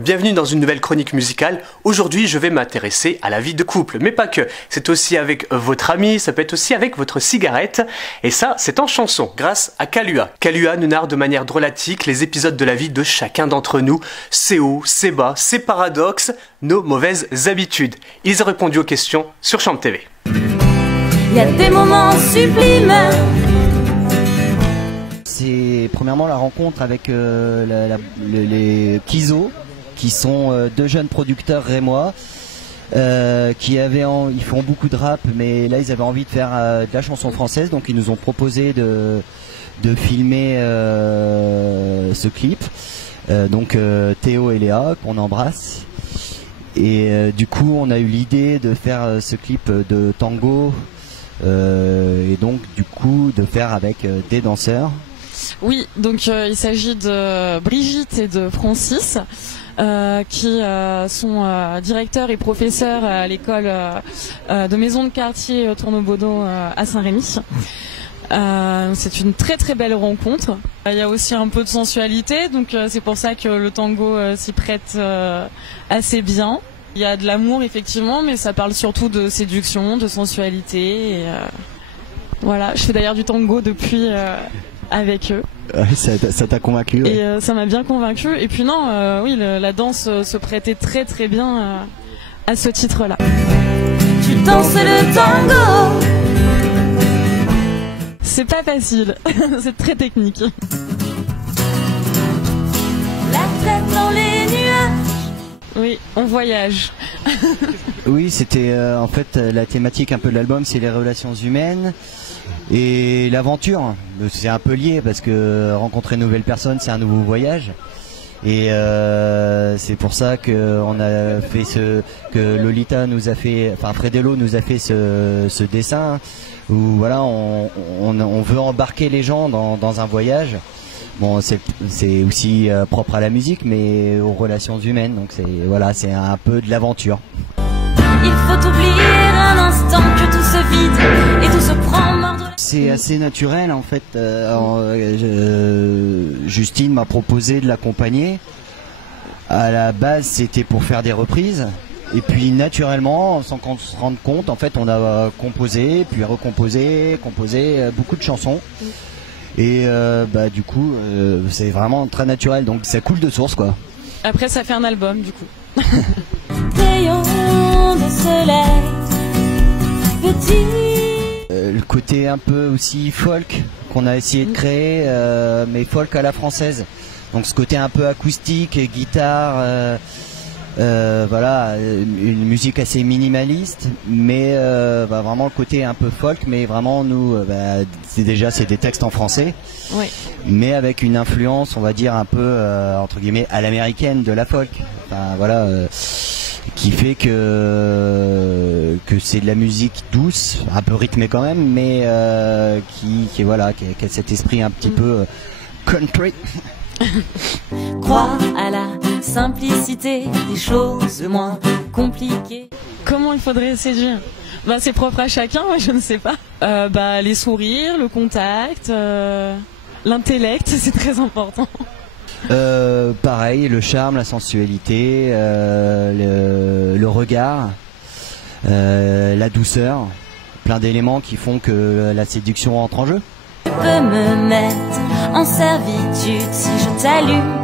Bienvenue dans une nouvelle chronique musicale. Aujourd'hui, je vais m'intéresser à la vie de couple, mais pas que. C'est aussi avec votre ami, ça peut être aussi avec votre cigarette. Et ça, c'est en chanson, grâce à Kalua. Kalua nous narre de manière drôlatique les épisodes de la vie de chacun d'entre nous. Ses hauts, ses bas, ses paradoxes, nos mauvaises habitudes. Ils ont répondu aux questions sur Champ TV. Il y a des moments sublimes. C'est premièrement la rencontre avec les Kizo, qui sont deux jeunes producteurs rémois ils font beaucoup de rap, mais là ils avaient envie de faire de la chanson française, donc ils nous ont proposé de filmer ce clip. Théo et Léa, qu'on embrasse. Et du coup on a eu l'idée de faire ce clip de tango et donc du coup de faire avec des danseurs. Oui, donc il s'agit de Brigitte et de Francis qui sont directeurs et professeurs à l'école de maison de quartier Tourneau-Baudot à Saint-Rémy. C'est une très très belle rencontre. Il y a aussi un peu de sensualité, donc c'est pour ça que le tango s'y prête assez bien. Il y a de l'amour effectivement, mais ça parle surtout de séduction, de sensualité. Et, voilà, je fais d'ailleurs du tango depuis avec eux. Ça t'a convaincu? Ouais. Et ça m'a bien convaincu. Et puis non, oui, la danse se prêtait très très bien à ce titre-là. Tu danses le tango. C'est pas facile, c'est très technique. La tête dans les nuages. Oui, on voyage. Oui, c'était en fait la thématique un peu de l'album, c'est les relations humaines et l'aventure. C'est un peu lié parce que rencontrer de nouvelles personnes, c'est un nouveau voyage. Et c'est pour ça que on a fait que Lolita nous a fait, enfin Fredello nous a fait ce dessin où voilà, on veut embarquer les gens dans un voyage. Bon, c'est aussi propre à la musique, mais aux relations humaines. Donc c'est un peu de l'aventure. Il faut oublier un instant que tout se vide et tout se prend mordre. C'est assez naturel en fait. Justine m'a proposé de l'accompagner. À la base, c'était pour faire des reprises. Et puis naturellement, sans qu'on se rende compte, en fait, on a composé, puis recomposé, composé beaucoup de chansons. Et du coup, c'est vraiment très naturel, donc ça coule de source, quoi. Après, ça fait un album, du coup. Rayons de soleil, petit. Le côté un peu aussi folk qu'on a essayé de créer, mais folk à la française. Donc ce côté un peu acoustique, guitare, voilà, une musique assez minimaliste, mais vraiment le côté un peu folk, mais vraiment nous, c'est des textes en français, oui, mais avec une influence, on va dire un peu entre guillemets à l'américaine de la folk. Enfin voilà, qui fait que c'est de la musique douce, un peu rythmée quand même, mais qui a cet esprit un petit peu country. Crois à la simplicité des choses moins compliquées. Comment il faudrait séduire? C'est propre à chacun, moi je ne sais pas. Les sourires, le contact, l'intellect, c'est très important. Pareil, le charme, la sensualité, le regard, la douceur, plein d'éléments qui font que la séduction entre en jeu. Tu peux me mettre en servitude si je t'allume